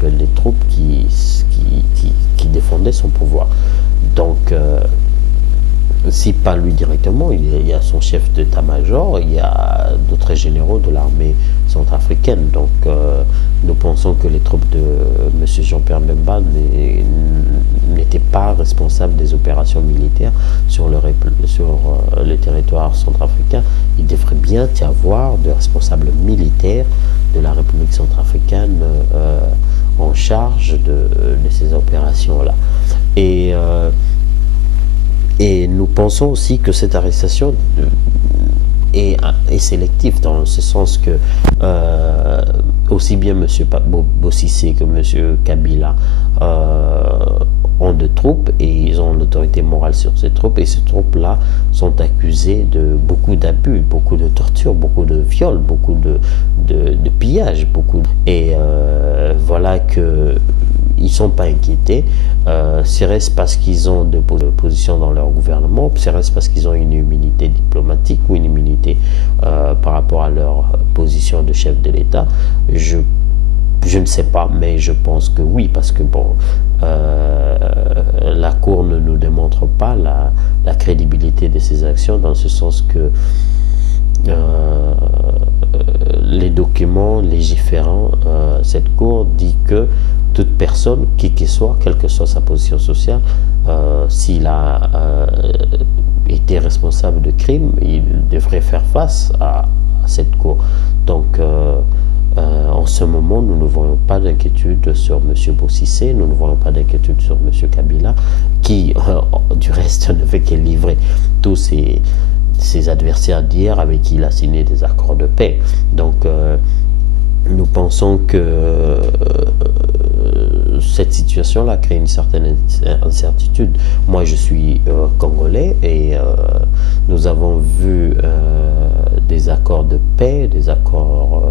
actuel des troupes qui défendaient son pouvoir. Donc, si pas lui directement, il y a son chef d'état-major, il y a d'autres généraux de l'armée centrafricaine. Donc nous pensons que les troupes de M. Jean-Pierre Bemba n'étaient pas responsables des opérations militaires sur le territoire centrafricain. Il devrait bien y avoir de responsables militaires de la République centrafricaine en charge de ces opérations-là. Et nous pensons aussi que cette arrestation est sélective, dans ce sens que aussi bien M. Bossissé que M. Kabila ont de troupes et ils ont l'autorité morale sur ces troupes, et ces troupes-là sont accusées de beaucoup d'abus, beaucoup de tortures, beaucoup de viols, beaucoup de pillages, et voilà que ils ne sont pas inquiétés. Serait-ce parce qu'ils ont de position dans leur gouvernement, serait-ce parce qu'ils ont une immunité diplomatique ou une immunité par rapport à leur position de chef de l'État? Je ne sais pas, mais je pense que oui, parce que bon, la Cour ne nous démontre pas la crédibilité de ces actions, dans ce sens que les documents légiférants, cette Cour dit que toute personne, qui qu'il soit, quelle que soit sa position sociale, s'il a été responsable de crimes, il devrait faire face à cette Cour. Donc, en ce moment, nous ne voyons pas d'inquiétude sur M. Bossissé, nous ne voyons pas d'inquiétude sur M. Kabila, qui, du reste, ne fait que livrer tous ses adversaires d'hier avec qui il a signé des accords de paix. Donc, nous pensons que cette situation-là crée une certaine incertitude. Moi, je suis congolais et nous avons vu des accords de paix, des accords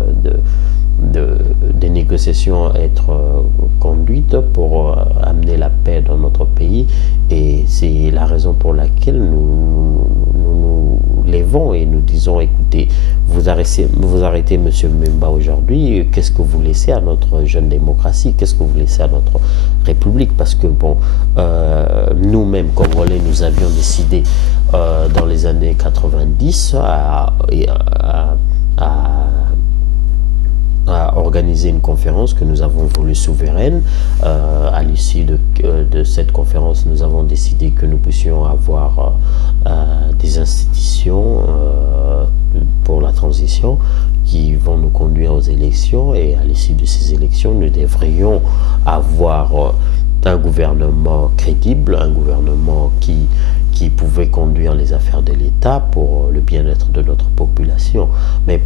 des négociations être conduites pour amener la paix dans notre pays, et c'est la raison pour laquelle nous lèvons et nous disons: écoutez, vous arrêtez M. Bemba aujourd'hui, qu'est-ce que vous laissez à notre jeune démocratie, qu'est-ce que vous laissez à notre République? Parce que bon, nous-mêmes Congolais, nous avions décidé dans les années 90 à organiser une conférence que nous avons voulu souveraine. À l'issue de cette conférence, nous avons décidé que nous puissions avoir des institutions pour la transition qui vont nous conduire aux élections, et à l'issue de ces élections, nous devrions avoir un gouvernement crédible, un gouvernement qui pouvait conduire les affaires de l'État pour le bien-être de notre population. Mais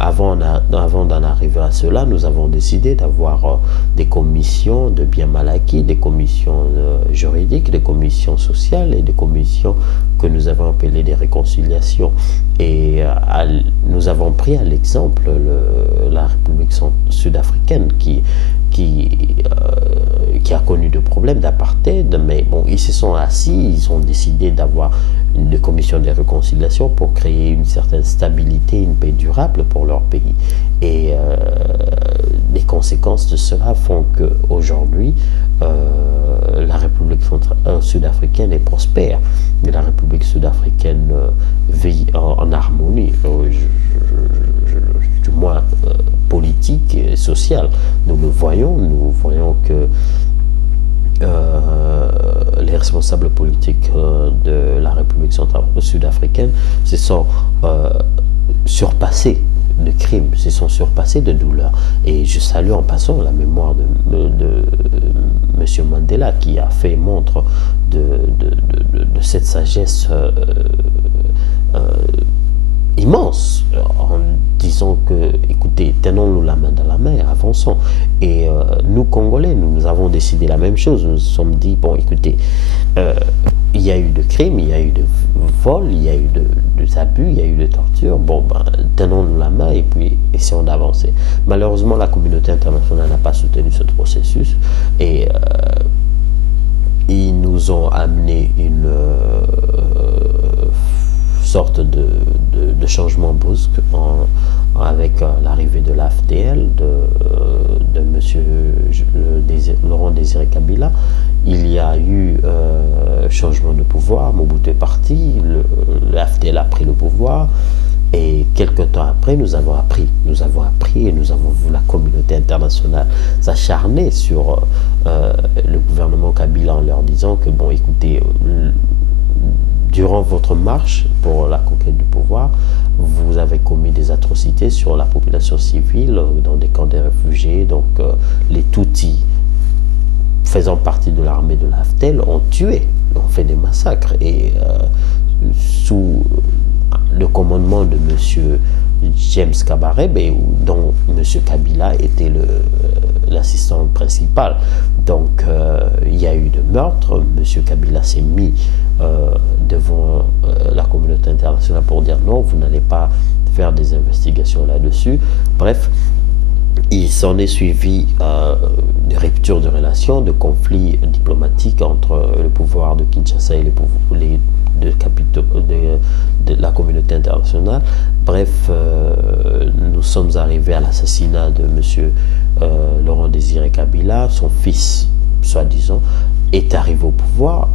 avant d'en arriver à cela, nous avons décidé d'avoir des commissions de bien mal acquis, des commissions juridiques, des commissions sociales et des commissions que nous avons appelées des réconciliations. Et nous avons pris à l'exemple la République sud-africaine qui a connu de problèmes d'apartheid, mais bon, ils se sont assis, ils ont décidé d'avoir une commission de réconciliation pour créer une certaine stabilité, une paix durable pour leur pays. Et les conséquences de cela font qu'aujourd'hui, la République sud-africaine est prospère, mais la République sud-africaine vit en harmonie, du moins politique et sociale. Nous voyons que les responsables politiques de la République sud-africaine se sont surpassés de crimes, se sont surpassés de douleurs. Et je salue en passant la mémoire de M. Mandela, qui a fait montre de cette sagesse immense, en disant que, écoutez, tenons-nous la main dans la main, avançons. Et nous, Congolais, nous avons décidé la même chose. Nous nous sommes dit, bon, écoutez, il y a eu de crimes, il y a eu de vols, il y a eu de abus, il y a eu de torture. Bon, ben, tenons-nous la main et puis essayons d'avancer. Malheureusement, la communauté internationale n'a pas soutenu ce processus, et ils nous ont amené une sorte de changement brusque avec l'arrivée de l'AFDL, de M. Laurent Désiré Kabila, il y a eu changement de pouvoir, Mobutu est parti, le AFDEL a pris le pouvoir, et quelques temps après, nous avons appris et nous avons vu la communauté internationale s'acharner sur le gouvernement Kabila en leur disant que, bon, écoutez, durant votre marche pour la conquête du pouvoir, vous avez commis des atrocités sur la population civile dans des camps de réfugiés. Donc les Tutsis, faisant partie de l'armée de l'AFDEL, ont fait des massacres. Et sous le commandement de M. James Kabarebe, dont M. Kabila était l'assistant principal. Donc il y a eu de meurtres. M. Kabila s'est mis devant la communauté internationale pour dire non, vous n'allez pas faire des investigations là-dessus. Bref, il s'en est suivi des ruptures de relations, de conflits diplomatiques entre le pouvoir de Kinshasa et de la communauté internationale. Bref, nous sommes arrivés à l'assassinat de M. Laurent Désiré Kabila. Son fils, soi-disant, est arrivé au pouvoir.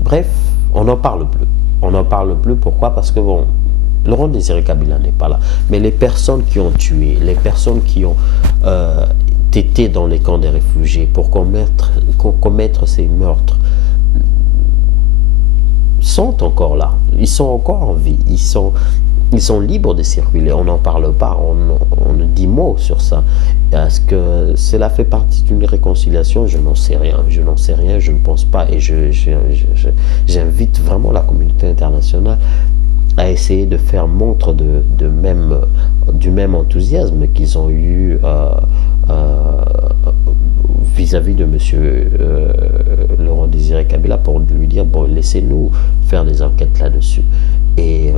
Bref, on n'en parle plus. On n'en parle plus, pourquoi? Parce que, bon, Laurent Désiré Kabila n'est pas là. Mais les personnes qui ont tué, les personnes qui ont été dans les camps des réfugiés pour commettre ces meurtres, sont encore là. Ils sont encore en vie. Ils sont libres de circuler. On n'en parle pas. On ne dit mot sur ça. Est-ce que cela fait partie d'une réconciliation? Je n'en sais rien. Je n'en sais rien. Je ne pense pas. Et j'invite vraiment la communauté internationale à essayer de faire montre du même enthousiasme qu'ils ont eu vis-à-vis de M. Laurent Désiré Kabila, pour lui dire, bon, laissez-nous faire des enquêtes là-dessus. Et